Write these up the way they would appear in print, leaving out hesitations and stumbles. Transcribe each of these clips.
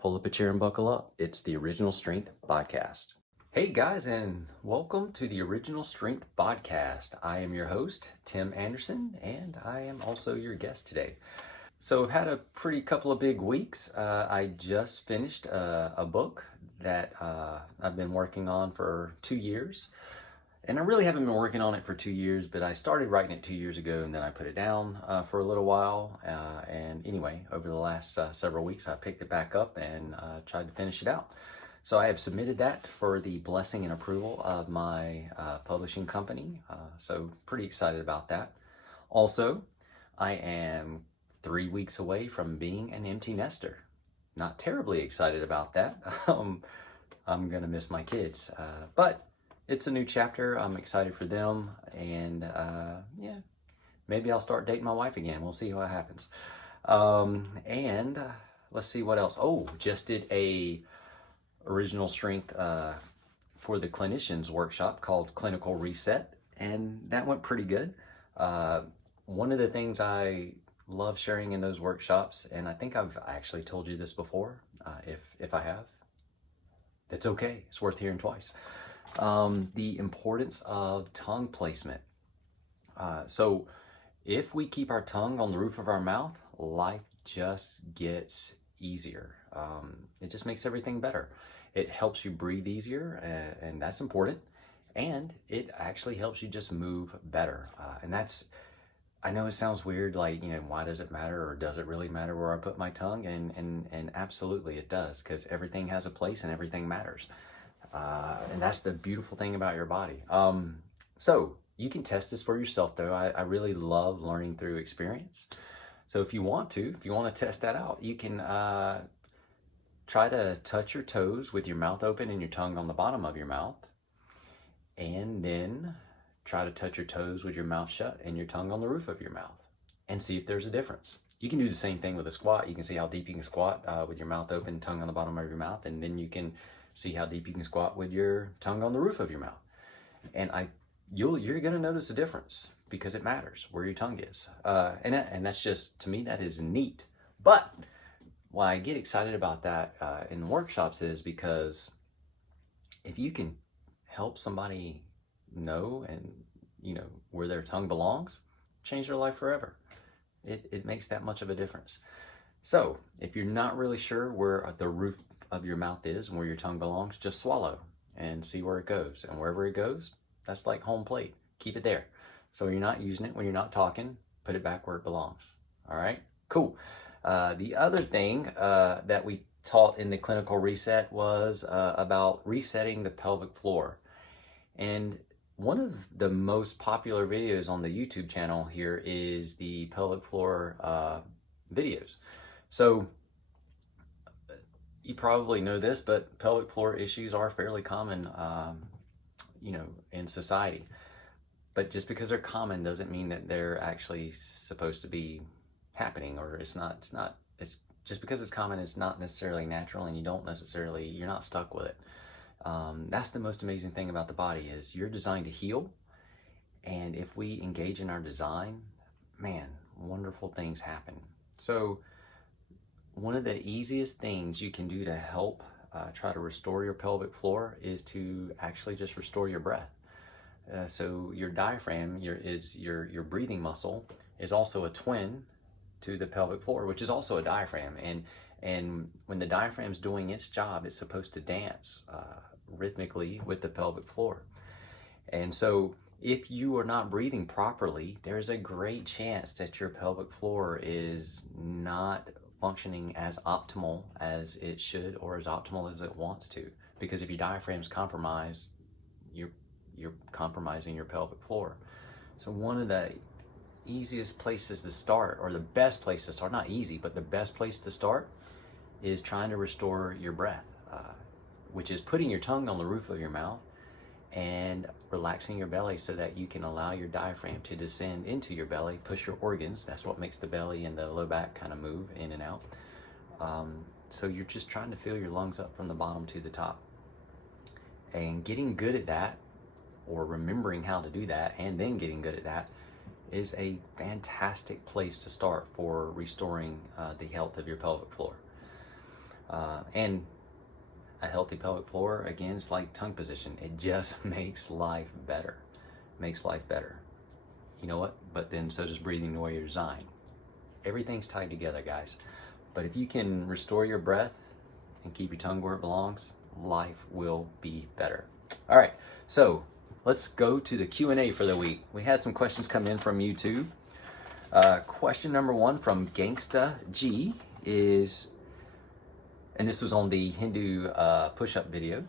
Pull up a chair and buckle up. It's the Original Strength BodCast. Hey guys, and welcome to the Original Strength BodCast. I am your host, Tim Anderson, and I am also your guest today. So I've had a pretty couple of big weeks. I just finished a book that I've been working on for 2 years. And I really haven't been working on it for 2 years, but I started writing it 2 years ago and then I put it down for a little while. And anyway, over the last several weeks, I picked it back up and tried to finish it out. So I have submitted that for the blessing and approval of my publishing company. So pretty excited about that. Also, I am 3 weeks away from being an empty nester. Not terribly excited about that. I'm gonna miss my kids, but it's a new chapter. I'm excited for them, and yeah, maybe I'll start dating my wife again. We'll see what happens. And let's see what else. Oh, just did a Original Strength for the clinicians workshop called Clinical Reset, and that went pretty good. One of the things I love sharing in those workshops, and I think I've actually told you this before, if I have, it's okay. It's worth hearing twice. The importance of tongue placement. So if we keep our tongue on the roof of our mouth, life just gets easier. It just makes everything better. It helps you breathe easier, and that's important. And it actually helps you just move better. And that's, I know it sounds weird, like, why does it matter, or does it really matter where I put my tongue? And absolutely it does, because everything has a place and everything matters. And that's the beautiful thing about your body. So you can test this for yourself, though. I really love learning through experience. So if you want to test that out, you can try to touch your toes with your mouth open and your tongue on the bottom of your mouth. And then try to touch your toes with your mouth shut and your tongue on the roof of your mouth, and see if there's a difference. You can do the same thing with a squat. You can see how deep you can squat with your mouth open, tongue on the bottom of your mouth, and then you can see how deep you can squat with your tongue on the roof of your mouth. And you're gonna notice a difference, because it matters where your tongue is. And that's just, to me, that is neat. But why I get excited about that in workshops is because if you can help somebody know and where their tongue belongs, change their life forever. It makes that much of a difference. So if you're not really sure where the roof of your mouth is and where your tongue belongs, just swallow and see where it goes. And wherever it goes, that's like home plate. Keep it there. So you're not using it when you're not talking, put it back where it belongs. All right, cool. The other thing that we taught in the clinical reset was about resetting the pelvic floor. And one of the most popular videos on the YouTube channel here is the pelvic floor videos. So you probably know this, but pelvic floor issues are fairly common, in society. But just because they're common doesn't mean that they're actually supposed to be happening, or it's just because it's common, it's not necessarily natural, and you're not stuck with it. That's the most amazing thing about the body, is you're designed to heal. And if we engage in our design, man, wonderful things happen. So one of the easiest things you can do to help try to restore your pelvic floor is to actually just restore your breath. So your diaphragm, your breathing muscle, is also a twin to the pelvic floor, which is also a diaphragm. And when the diaphragm's doing its job, it's supposed to dance rhythmically with the pelvic floor. And so if you are not breathing properly, there's a great chance that your pelvic floor is not functioning as optimal as it should, or as optimal as it wants to. Because if your diaphragm's compromised, you're compromising your pelvic floor. So one of the easiest places to start, or the best place to start, not easy, but the best place to start, is trying to restore your breath, which is putting your tongue on the roof of your mouth and relaxing your belly so that you can allow your diaphragm to descend into your belly, push your organs. That's what makes the belly and the low back kind of move in and out. So you're just trying to fill your lungs up from the bottom to the top. And getting good at that, or remembering how to do that and then getting good at that, is a fantastic place to start for restoring the health of your pelvic floor. And a healthy pelvic floor, again, it's like tongue position. It just makes life better. Makes life better. You know what? But then so does breathing the way you're designed. Everything's tied together, guys. But if you can restore your breath and keep your tongue where it belongs, life will be better. All right, so let's go to the Q&A for the week. We had some questions come in from YouTube. Question number 1 from Gangsta G is, and this was on the Hindu push-up video.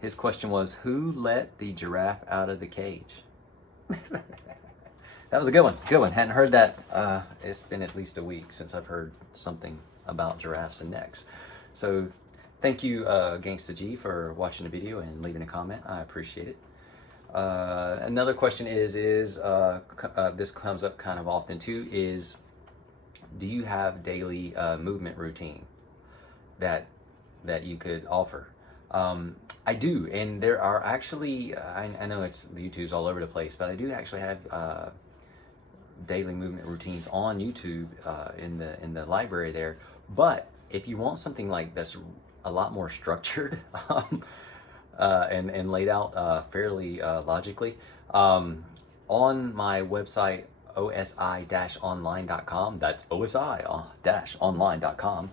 His question was, who let the giraffe out of the cage? That was a good one. Good one. Hadn't heard that. It's been at least a week since I've heard something about giraffes and necks. So thank you, Gangsta G, for watching the video and leaving a comment. I appreciate it. Another question is this comes up kind of often too, is do you have daily movement routine that you could offer? I do, and there are actually, I know it's YouTube's all over the place, but I do actually have daily movement routines on YouTube in the library there. But if you want something like that's a lot more structured and laid out fairly logically, on my website osi-online.com, that's osi-online.com,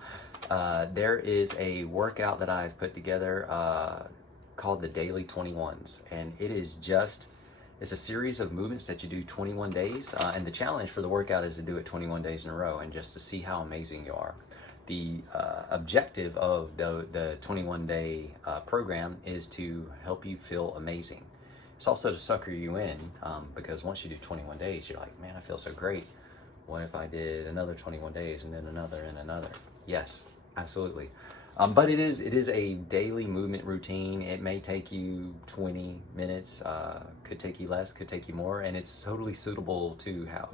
there is a workout that I've put together called the Daily 21s, and it's a series of movements that you do 21 days, and the challenge for the workout is to do it 21 days in a row and just to see how amazing you are. The objective of the 21-day program is to help you feel amazing. It's also to sucker you in, because once you do 21 days, you're like, man, I feel so great. What if I did another 21 days and then another and another? Yes, absolutely. But it is a daily movement routine. It may take you 20 minutes, could take you less, could take you more, and it's totally suitable to how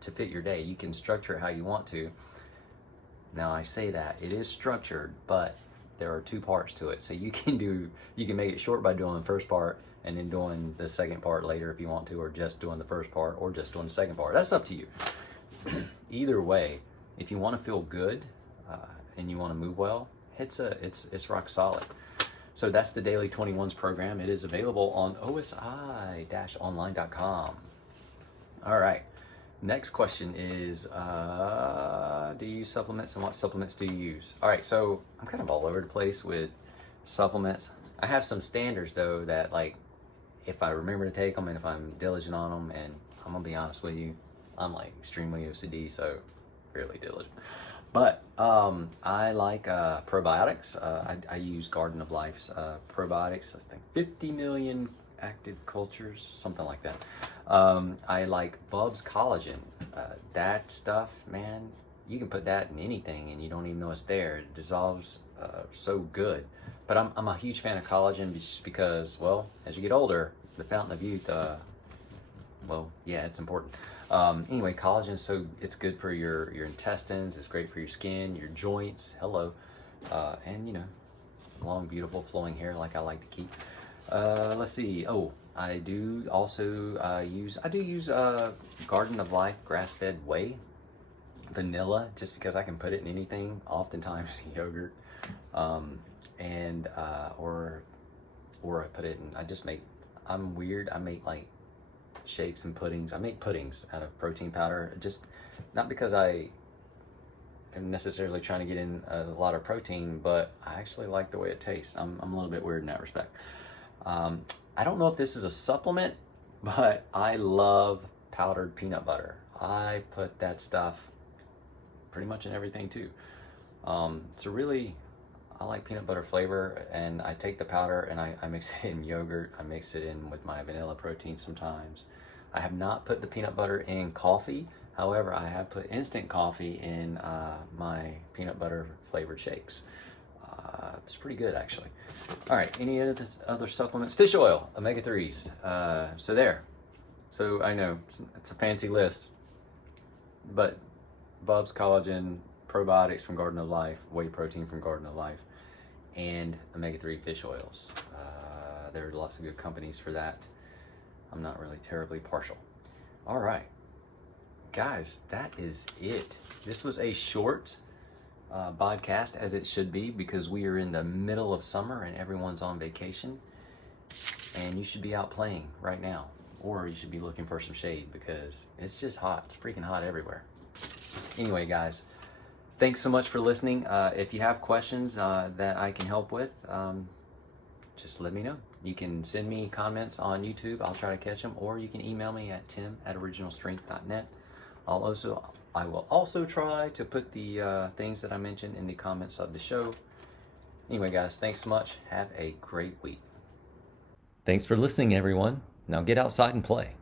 to fit your day. You can structure it how you want to. Now I say that it is structured, but there are 2 parts to it. So you can make it short by doing the first part and then doing the second part later if you want to, or just doing the first part or just doing the second part. That's up to you. Either way, if you want to feel good and you want to move well, it's rock solid. So that's the Daily 21s program. It is available on osi-online.com. All right. Next question is, do you use supplements, and what supplements do you use? All right, so I'm kind of all over the place with supplements. I have some standards though that, like, if I remember to take them and if I'm diligent on them, and I'm gonna be honest with you, I'm like extremely OCD, so fairly diligent. But I like probiotics. I use Garden of Life's probiotics. I think 50 million active cultures, something like that. I like Bub's collagen. That stuff, man, you can put that in anything and you don't even know it's there. It dissolves so good. But I'm a huge fan of collagen just because, well, as you get older, the fountain of youth, well, yeah, it's important. Anyway, collagen, so it's good for your intestines. It's great for your skin, your joints. Hello. And, long, beautiful, flowing hair like I like to keep. Let's see. Oh, I do also use Garden of Life grass-fed whey, vanilla, just because I can put it in anything. Oftentimes yogurt, and or I put it in. I'm weird. I make like shakes and puddings. I make puddings out of protein powder. Just not because I am necessarily trying to get in a lot of protein, but I actually like the way it tastes. I'm a little bit weird in that respect. I don't know if this is a supplement, but I love powdered peanut butter. I put that stuff pretty much in everything too. So really, I like peanut butter flavor, and I take the powder and I mix it in yogurt. I mix it in with my vanilla protein sometimes. I have not put the peanut butter in coffee. However, I have put instant coffee in my peanut butter flavored shakes. It's pretty good, actually. All right, any other supplements? Fish oil, omega-3s. So there. So I know it's a fancy list, but Bub's collagen, probiotics from Garden of Life, whey protein from Garden of Life, and omega-3 fish oils. There are lots of good companies for that. I'm not really terribly partial. All right, guys, that is it. This was a short BodCast as it should be, because we are in the middle of summer and everyone's on vacation. And you should be out playing right now, or you should be looking for some shade because it's just hot. It's freaking hot everywhere. Anyway, guys, thanks so much for listening. If you have questions that I can help with, just let me know. You can send me comments on YouTube. I'll try to catch them, or you can email me at tim@originalstrength.net. I will also try to put the things that I mentioned in the comments of the show. Anyway, guys, thanks so much. Have a great week. Thanks for listening, everyone. Now get outside and play.